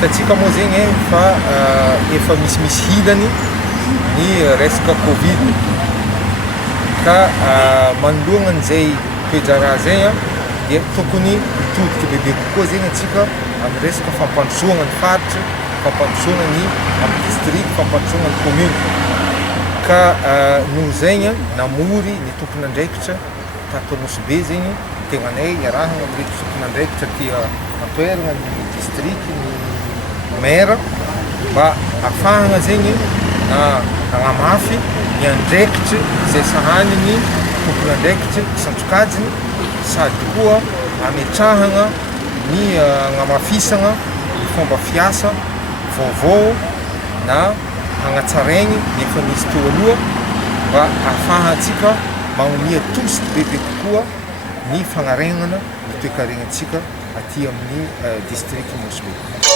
Hitantsika moa zegny fa efa misy hilany ny resaka Covid ka manoloana an'izay toejara zay dia tokony mitodika bebe kokoa zegny antsika amin'ny resaka fampandrosoana ny faritra, fampandrosoana ny amin'ny district, fampandrosoana ny commune ka noho zegny namory ny tompon'andraikitra tato Anosibe zegny tegnanay iarahana amin'ny tompon'andraikitra ty antoerana ny district ny maire mba ahafahana zegny hagnamafy ny andraikitra izay sahaniny tompon'andraikitra isan-tsokajiny sady koa hametrahana ny hagnamafisana ny fomba fiasa vaovao na hagnatsaraigny ny efa nisy teo aloha mba ahafahantsika magnomia tosika bebe kokoa ny fagnaregnana ny toe-karenantsika aty amin'ny district Anosibe.